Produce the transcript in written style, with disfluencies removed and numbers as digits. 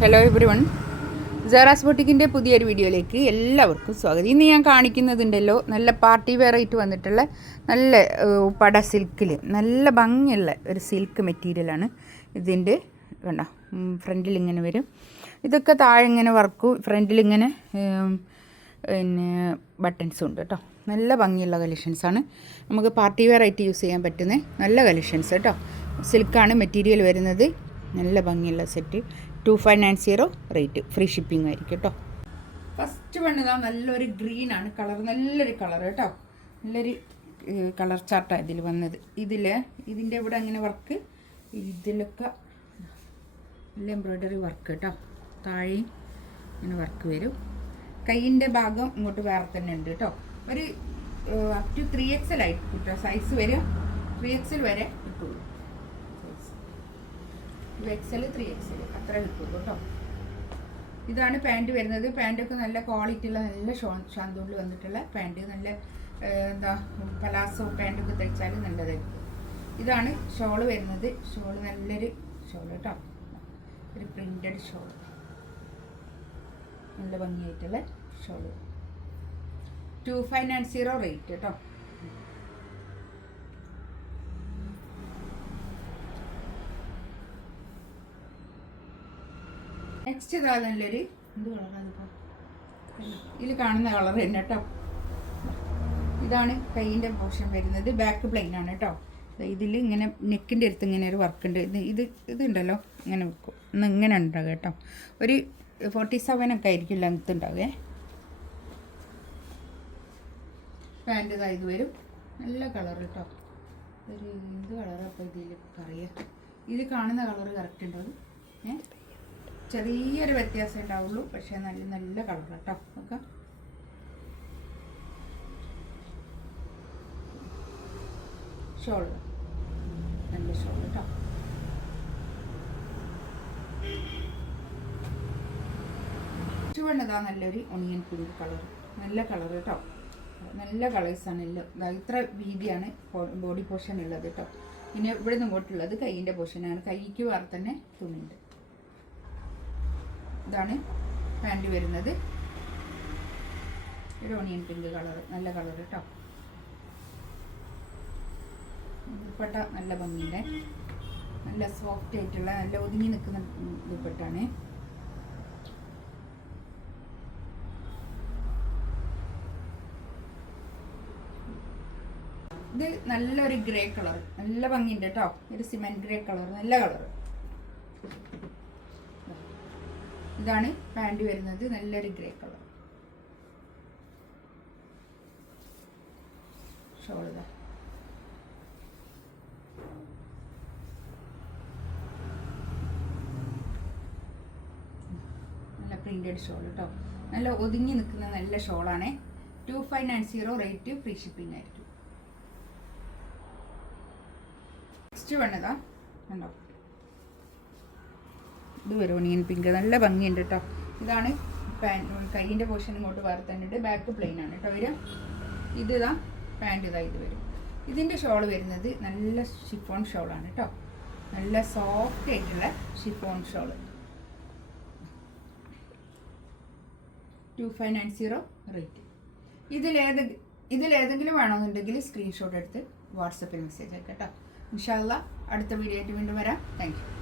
Hello every one, Sara's ബൊട്ടിക്കിൻ്റെ പുതിയൊരു വീഡിയോയിലേക്ക് എല്ലാവർക്കും സ്വാഗതം. ഇന്ന് ഞാൻ കാണിക്കുന്നതുണ്ടല്ലോ നല്ല പാർട്ടി വെയർ ആയിട്ട് വന്നിട്ടുള്ള നല്ല പട സിൽക്കിൽ നല്ല ഭംഗിയുള്ള ഒരു സിൽക്ക് മെറ്റീരിയലാണ്. ഇതിൻ്റെ വേണ്ട ഫ്രണ്ടിൽ ഇങ്ങനെ വരും. ഇതൊക്കെ താഴെ ഇങ്ങനെ വർക്കും ഫ്രണ്ടിലിങ്ങനെ പിന്നെ ബട്ടൺസും ഉണ്ട് കേട്ടോ. നല്ല ഭംഗിയുള്ള കളക്ഷൻസാണ്. നമുക്ക് പാർട്ടി വെയർ ആയിട്ട് യൂസ് ചെയ്യാൻ പറ്റുന്ന നല്ല കളക്ഷൻസ് കേട്ടോ. സിൽക്കാണ് മെറ്റീരിയൽ വരുന്നത്. നല്ല ഭംഗിയുള്ള സെറ്റ് 2590 റേറ്റ്, ഫ്രീ ഷിപ്പിംഗ് ആയിരിക്കും കേട്ടോ. ഫസ്റ്റ് വണ്ണതാ നല്ലൊരു ഗ്രീനാണ് കളർ, നല്ലൊരു കളർ കേട്ടോ. നല്ലൊരു കളർ ചാർട്ടാണ് ഇതിൽ വന്നത്. ഇതിൻ്റെ ഇവിടെ അങ്ങനെ വർക്ക്, ഇതിലൊക്കെ നല്ല എംബ്രോയ്ഡറി വർക്ക് കേട്ടോ. താഴെയും ഇങ്ങനെ വർക്ക് വരും. കൈയിൻ്റെ ഭാഗം ഇങ്ങോട്ട് വേറെ തന്നെ ഉണ്ട് കേട്ടോ. ഒരു അപ് ടു 3XL ആയിട്ട് കിട്ടുക സൈസ് വരും. 3XL വരെ കിട്ടുള്ളൂ. 2XL 3XL അത്ര കിട്ടുള്ളൂ കേട്ടോ. ഇതാണ് പാൻറ്റ് വരുന്നത്. പാൻറ്റൊക്കെ നല്ല ക്വാളിറ്റിയുള്ള നല്ല ഷാന്തൂണിൽ വന്നിട്ടുള്ള പാൻറ്റ്. നല്ല എന്താ പലാസോ പാൻറ്റൊക്കെ തയ്ച്ചാൽ നല്ലതായിരിക്കും. ഇതാണ് ഷോള് വരുന്നത്. ഷോള് നല്ലൊരു ഷോള് കേട്ടോ. ഒരു പ്രിൻറ്റഡ് ഷോള്, നല്ല ഭംഗിയായിട്ടുള്ള ഷോള്. 2590 റേറ്റ് കേട്ടോ. നെക്സ്റ്റ് ഇതാ നല്ലൊരു എന്ത് കളറാണ് ഇപ്പോൾ ഇതിൽ കാണുന്ന കളർ തന്നെ കേട്ടോ. ഇതാണ് കൈയിൻ്റെ പോർഷൻ വരുന്നത്. ബാക്ക് പ്ലെയിൻ ആണ് കേട്ടോ. ഇതിൽ ഇങ്ങനെ നെക്കിൻ്റെ അടുത്ത് ഇങ്ങനെ ഒരു വർക്ക് ഉണ്ട്. ഇതുണ്ടല്ലോ ഇങ്ങനെ വെക്കും. ഇങ്ങനെ ഉണ്ടാകുക കേട്ടോ. ഒരു 47 ആയിരിക്കും ലെങ്ത്ത് ഉണ്ടാവുക. പാൻറ്റ് ഇതാ ഇത് വരും. നല്ല കളർ കേട്ടോ. ഒരു എന്ത് കളറാണ് അപ്പോൾ ഇതിൽ പറയുക. ഇത് കാണുന്ന കളർ കറക്റ്റ് ഉണ്ടാവും. ചെറിയൊരു വ്യത്യാസം ഉണ്ടാവുള്ളൂ, പക്ഷേ നല്ല നല്ല കളർ കേട്ടോ. നോക്കാം, ഷോൾ നല്ല ഷോൾ കേട്ടോ. ചുവന്നതാ നല്ലൊരു ഒണിയൻ പിങ്ക് കളർ, നല്ല കളർ കേട്ടോ. നല്ല കളേഴ്സാണ് എല്ലാം. ഇത്ര വീതിയാണ് ബോഡി പോർഷൻ ഉള്ളത് കേട്ടോ. പിന്നെ ഇവിടെ നിന്ന് ഇങ്ങോട്ടുള്ളത് കൈയിൻ്റെ പോർഷനാണ്. കൈക്ക് വേറെ തന്നെ തുണിയുണ്ട്. ഇതാണ് പാൻറ്റ് വരുന്നത്. ഒരു ഓണിയൻ പിങ്ക് കളർ, നല്ല കളർ കേട്ടോ. ദുപ്പട്ട നല്ല ഭംഗിയുടെ നല്ല സോഫ്റ്റ് ആയിട്ടുള്ള നല്ല ഒതുങ്ങി നിൽക്കുന്ന ദുപ്പട്ടാണ്. ഇത് നല്ലൊരു ഗ്രേ കളർ, നല്ല ഭംഗിയുണ്ട് കേട്ടോ. ഒരു സിമെന്റ് ഗ്രേ കളർ, നല്ല കളർ. ഇതാണ് പാൻറ് വരുന്നത്. നല്ലൊരു ഗ്രേ കളർ. ഷോൾ ഇതാ നല്ല പ്രിന്റഡ് ഷോൾ കേട്ടോ. നല്ല ഒതുങ്ങി നിൽക്കുന്ന നല്ല ഷോളാണ്. 2590 റേറ്റ്, ഫ്രീ ഷിപ്പിംഗ് ആയിരിക്കും. നെക്സ്റ്റ് വേണ്ടതാ ഉണ്ടോ. ഇത് വരും ഓണിയൻ പിങ്ക്, നല്ല ഭംഗിയുണ്ട് കേട്ടോ. ഇതാണ് കൈയിൻ്റെ പോർഷൻ ഇങ്ങോട്ട് വേറെ തന്നെ ഉണ്ട്. ബാക്ക് പ്ലെയിൻ ആണ് കേട്ടോ വരും. ഇതാ പാൻറ്റ് ഇതാ ഇത് വരും. ഇതിൻ്റെ ഷോൾ വരുന്നത് നല്ല ഷിഫോൺ ഷോളാണ് കേട്ടോ. നല്ല സോഫ്റ്റ് ആയിട്ടുള്ള ഷിഫോൺ ഷോള്. 2590 റേറ്റ്. ഇതിലേതെങ്കിലും വേണമെന്നുണ്ടെങ്കിൽ സ്ക്രീൻഷോട്ട് എടുത്ത് വാട്സപ്പിൽ മെസ്സേജ് അയക്കാം കേട്ടോ. ഇൻഷാ അല്ലാഹ് അടുത്ത വീഡിയോ ആയിട്ട് വീണ്ടും വരാം. Thank you.